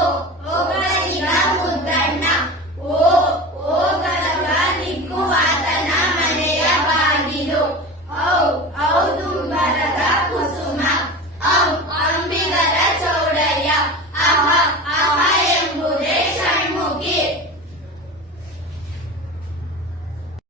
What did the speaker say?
oh, oh.